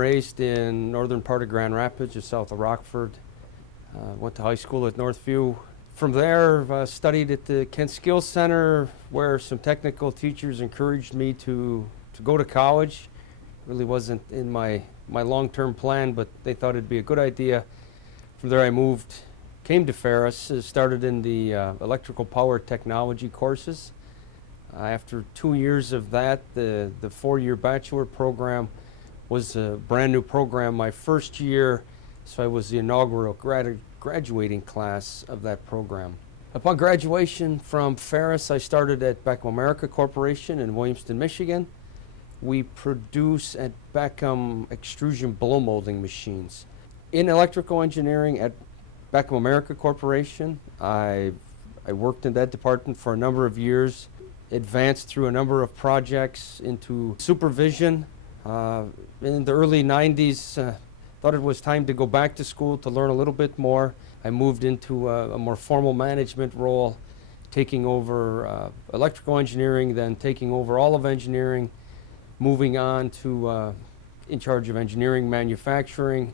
raised in northern part of Grand Rapids, just south of Rockford. Went to high school at Northview. From there, studied at the Kent Skills Center, where some technical teachers encouraged me to go to college. Really wasn't in my long-term plan, but they thought it'd be a good idea. From there I came to Ferris, started in the electrical power technology courses. After 2 years of that, the 4-year bachelor program was a brand new program my first year, so I was the inaugural graduating class of that program. Upon graduation from Ferris, I started at Bekum America Corporation in Williamston, Michigan. We produce at Bekum extrusion blow molding machines. In electrical engineering at Bekum America Corporation, I worked in that department for a number of years, advanced through a number of projects into supervision. In the early 90s, thought it was time to go back to school to learn a little bit more. I moved into a more formal management role, taking over electrical engineering, then taking over all of engineering, moving on to in charge of engineering manufacturing,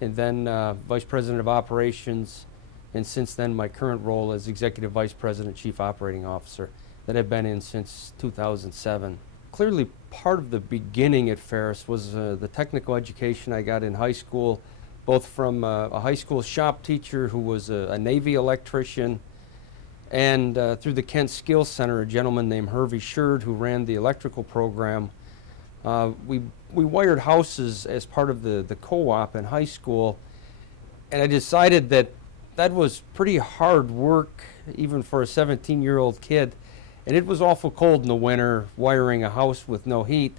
and then Vice President of Operations, and since then my current role as Executive Vice President, Chief Operating Officer that I've been in since 2007. Clearly part of the beginning at Ferris was the technical education I got in high school, both from a high school shop teacher who was a Navy electrician, and through the Kent Skills Center, a gentleman named Hervey Sherd who ran the electrical program. We wired houses as part of the co-op in high school, and I decided that was pretty hard work even for a 17-year-old kid, and it was awful cold in the winter wiring a house with no heat,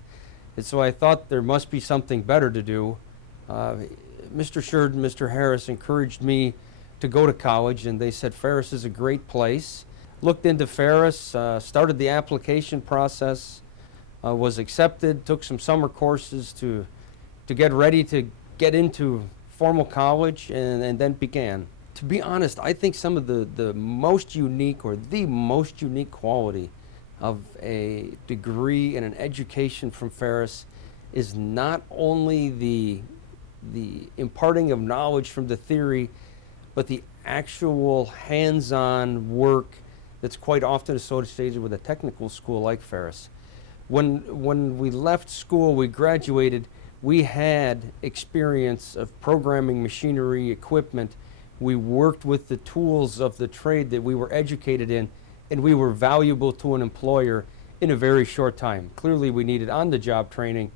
and so I thought there must be something better to do. Mr. Sherd and Mr. Harris encouraged me to go to college, and they said Ferris is a great place. Looked into Ferris, started the application process, was accepted, took some summer courses to get ready to get into formal college, and then began. To be honest, I think some of the most unique or the most unique quality of a degree and an education from Ferris is not only the imparting of knowledge from the theory, but the actual hands-on work that's quite often associated with a technical school like Ferris. When we left school, we graduated, we had experience of programming machinery, equipment. We worked with the tools of the trade that we were educated in, and we were valuable to an employer in a very short time. Clearly we needed on-the-job training,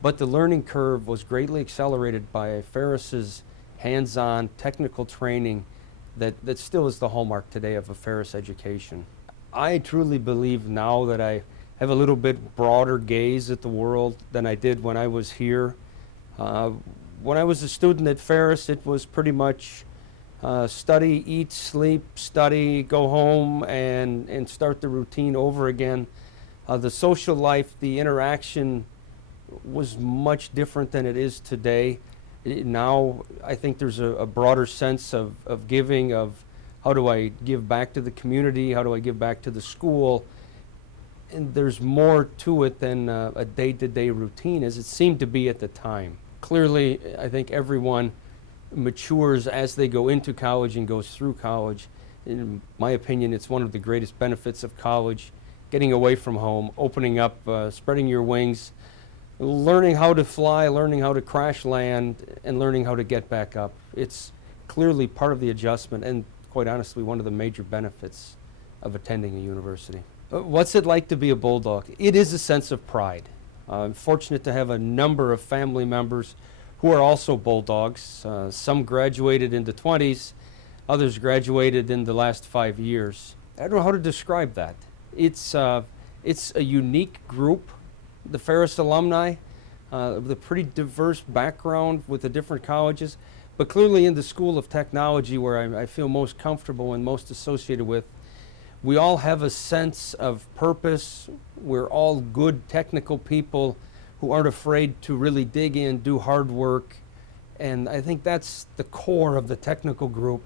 but the learning curve was greatly accelerated by Ferris's hands-on technical training that still is the hallmark today of a Ferris education. I truly believe now that I have a little bit broader gaze at the world than I did when I was here. When I was a student at Ferris, it was pretty much study, eat, sleep, study, go home, and start the routine over again. The social life, the interaction was much different than it is today. Now I think there's a broader sense of giving, of how do I give back to the community, how do I give back to the school, and there's more to it than a day-to-day routine as it seemed to be at the time. Clearly, I think everyone matures as they go into college and goes through college. In my opinion, it's one of the greatest benefits of college, getting away from home, opening up, spreading your wings, learning how to fly, learning how to crash land, and learning how to get back up. It's clearly part of the adjustment and, quite honestly, one of the major benefits of attending a university. What's it like to be a Bulldog? It is a sense of pride. I'm fortunate to have a number of family members who are also Bulldogs. Some graduated in the 20s, others graduated in the last 5 years. I don't know how to describe that. It's a unique group, the Ferris alumni, with a pretty diverse background with the different colleges, but clearly in the School of Technology, where I feel most comfortable and most associated with, we all have a sense of purpose. We're all good technical people who aren't afraid to really dig in, do hard work, and I think that's the core of the technical group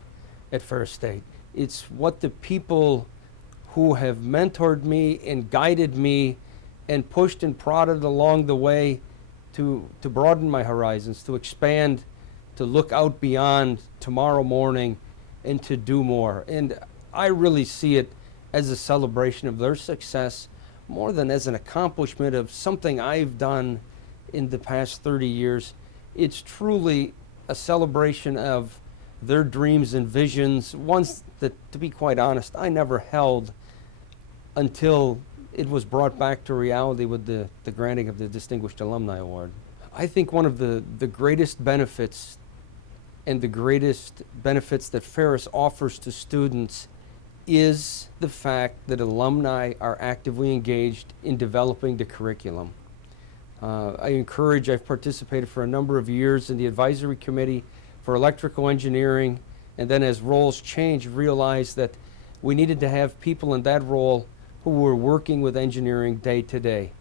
at Ferris State. It's what the people who have mentored me and guided me and pushed and prodded along the way to broaden my horizons, to expand, to look out beyond tomorrow morning and to do more. And I really see it as a celebration of their success more than as an accomplishment of something I've done in the past 30 years. It's truly a celebration of their dreams and visions, ones that, to be quite honest, I never held until it was brought back to reality with the granting of the Distinguished Alumni Award. I think one of the greatest benefits and the greatest benefits that Ferris offers to students is the fact that alumni are actively engaged in developing the curriculum. I've participated for a number of years in the advisory committee for electrical engineering, and then as roles changed, realized that we needed to have people in that role who were working with engineering day to day.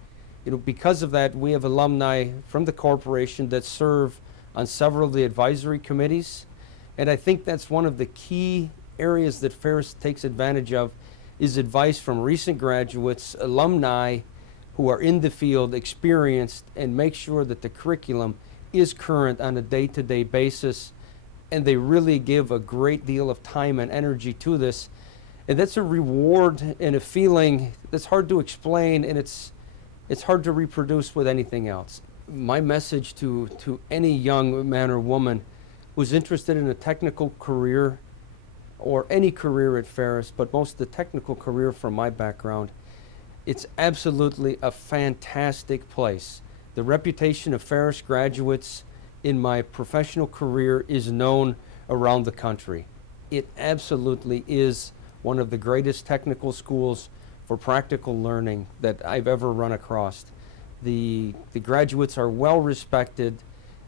Because of that, we have alumni from the corporation that serve on several of the advisory committees, and I think that's one of the key areas that Ferris takes advantage of, is advice from recent graduates, alumni who are in the field, experienced, and make sure that the curriculum is current on a day-to-day basis, and they really give a great deal of time and energy to this. And that's a reward and a feeling that's hard to explain, and it's hard to reproduce with anything else. My message to any young man or woman who's interested in a technical career or any career at Ferris, but most the technical career from my background, it's absolutely a fantastic place. The reputation of Ferris graduates in my professional career is known around the country. It absolutely is one of the greatest technical schools for practical learning that I've ever run across. The graduates are well respected,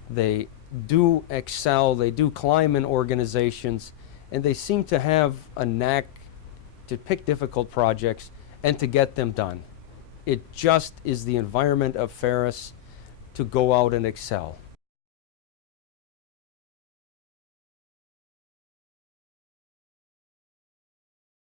they do excel, they do climb in organizations, and they seem to have a knack to pick difficult projects and to get them done. It just is the environment of Ferris to go out and excel.